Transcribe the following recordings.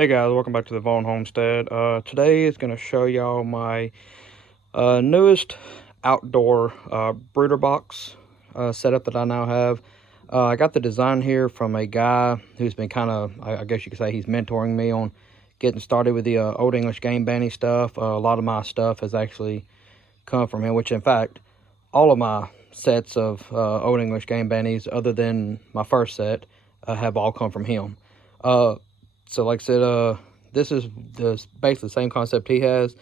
Hey guys, welcome back to the Vaughn Homestead. Today is going to show y'all my newest outdoor brooder box setup that I now have. I got the design here from a guy who's been kind of, I guess you could say he's mentoring me on getting started with the Old English game bandy stuff. A lot of my stuff has actually come from him, which in fact, all of my sets of Old English game bandies, other than my first set, have all come from him. So like I said, this is basically the same concept he has,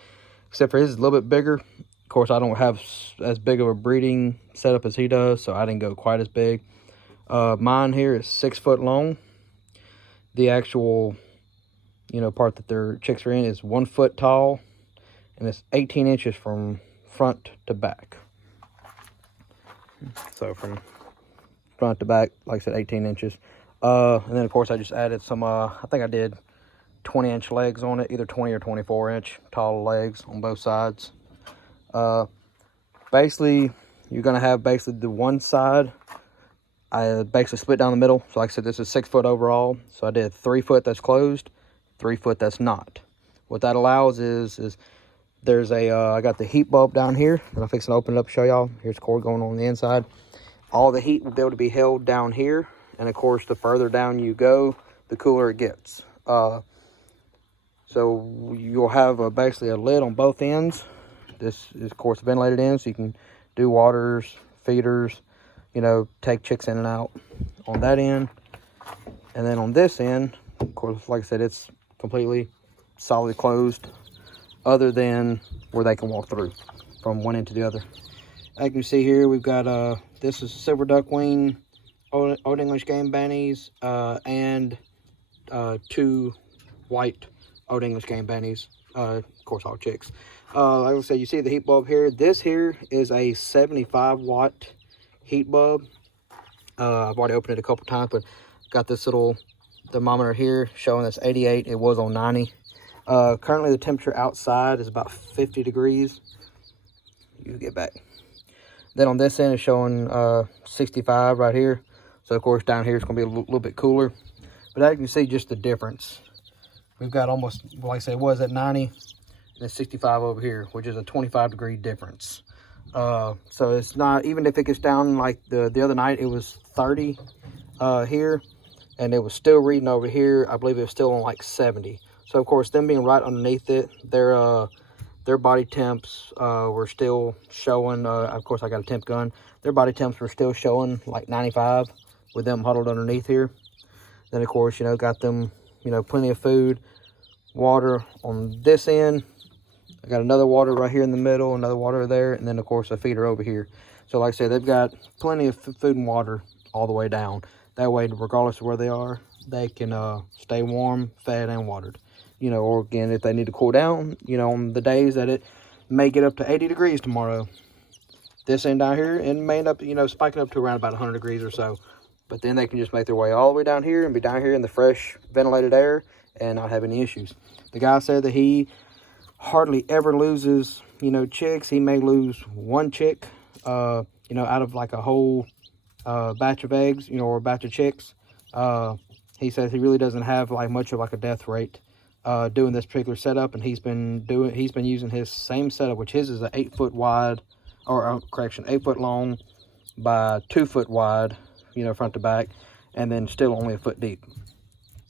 except for his is a little bit bigger. Of course, I don't have as big of a breeding setup as he does, so I didn't go quite as big. Mine here is 6 foot long. The actual, part that their chicks are in is 1 foot tall, and it's 18 inches from front to back. So from front to back, like I said, 18 inches. And then of course I just added some, I think I did 20-inch legs on it, either 20 or 24-inch tall legs on both sides. Basically, you're gonna have basically the one side, I basically split down the middle. So like I said, this is 6 foot overall. So I did 3 foot that's closed, 3 foot that's not. What that allows is there's a, I got the heat bulb down here, and I'm fixing to open it up to show y'all. Here's cord going on the inside. All the heat will be able to be held down here. And of course, the further down you go, the cooler it gets. So you'll have basically a lid on both ends. This is, of course, ventilated in, so you can do waters, feeders, take chicks in and out on that end. And then on this end, of course, like I said, it's completely solidly closed, other than where they can walk through from one end to the other. As you can see here, we've got, this is silver duckwing, Old English game bandies, and 2 white Old English game bandies, of course all chicks. Like I said, you see the heat bulb here. This here is a 75 watt heat bulb. I've already opened it a couple times, but got this little thermometer here showing that's 88. It was on 90. Currently the temperature outside is about 50 degrees. You get back. Then on this end is showing 65 right here. So of course down here it's going to be a little bit cooler. But as you can see, just the difference. We've got almost, like I said, it was at 90 and then 65 over here, which is a 25-degree difference. So it's not, even if it gets down like the other night, it was 30 here, and it was still reading over here. I believe it was still on like 70. So of course, them being right underneath it, their body temps were still showing, of course I got a temp gun, their body temps were still showing like 95 with them huddled underneath here. Then of course, got them, plenty of food, water on this end. I got another water right here in the middle, another water there, and then of course a feeder over here. So like I said, they've got plenty of food and water all the way down. That way, regardless of where they are, they can stay warm, fed, and watered. Or again, if they need to cool down, on the days that it may get up to 80 degrees tomorrow, this end down here, and may end up, spiking up to around about 100 degrees or so. But then they can just make their way all the way down here and be down here in the fresh ventilated air and not have any issues. The guy said that he hardly ever loses, chicks. He may lose 1 chick, out of like a whole batch of eggs, or a batch of chicks. He says he really doesn't have like much of like a death rate doing this particular setup, and he's been using his same setup, which his is an 8 foot wide, or 8 foot long by 2 foot wide, front to back, and then still only a foot deep.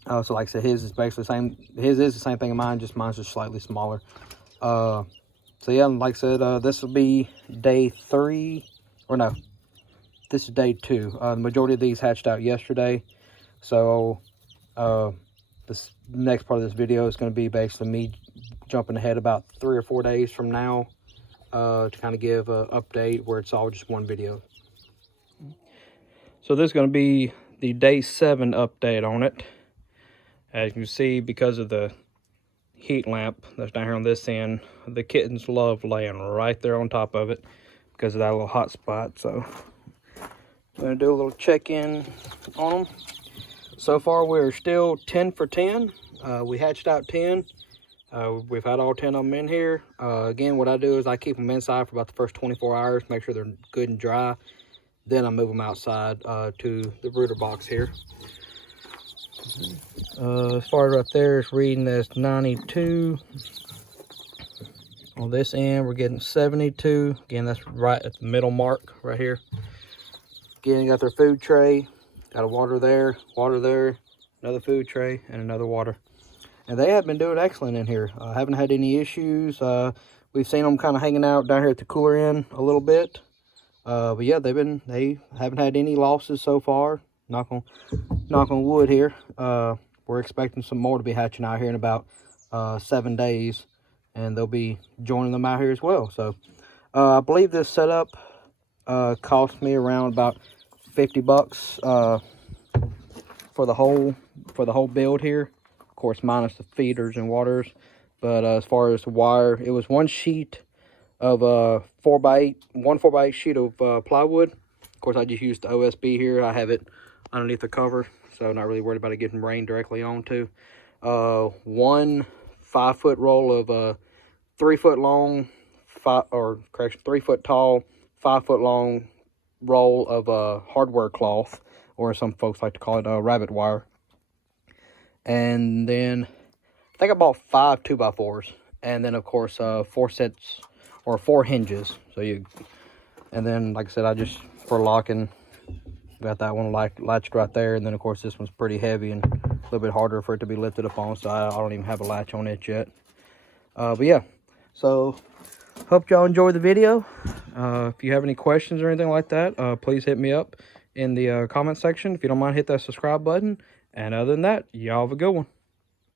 So like I said, his is basically the same. His is the same thing as mine, just mine's just slightly smaller. So yeah, like I said, this will be day 3, or no, this is day 2. The majority of these hatched out yesterday. So this next part of this video is going to be basically me jumping ahead about 3 or 4 days from now to kind of give an update where it's all just one video. So this is going to be the day 7 update on it. As you can see, because of the heat lamp that's down here on this end, the kittens love laying right there on top of it because of that little hot spot. So I'm going to do a little check-in on them. So far, we're still 10 for 10. We hatched out 10. We've had all 10 of them in here. Again, what I do is I keep them inside for about the first 24 hours, make sure they're good and dry. Then I move them outside to the brooder box here. As far as right there, it's reading as 92. On this end, we're getting 72. Again, that's right at the middle mark right here. Again, got their food tray. Got a water there, another food tray, and another water. And they have been doing excellent in here. Haven't had any issues. We've seen them kind of hanging out down here at the cooler end a little bit. But yeah, they haven't had any losses so far. Knock on wood here. We're expecting some more to be hatching out here in about 7 days, and they'll be joining them out here as well. So I believe this setup cost me around about $50 for the whole build here. Of course, minus the feeders and waters. But as far as the wire, it was one sheet of 4x8, one 4x8 sheet of plywood. Of course, I just used the OSB here. I have it underneath the cover, so not really worried about it getting rain directly onto. One 5-foot roll of 3 foot long, 3 foot tall, 5 foot long roll of hardware cloth, or some folks like to call it rabbit wire. And then I think I bought 5 2x4s, and then of course 4 sets or 4 hinges. And then like I said, I just for locking got that one latched right there, and then of course this one's pretty heavy and a little bit harder for it to be lifted up on, so I don't even have a latch on it yet. But yeah, so hope y'all enjoyed the video. If you have any questions or anything like that, please hit me up in the comment section. If you don't mind, hit that subscribe button. And other than that, y'all have a good one.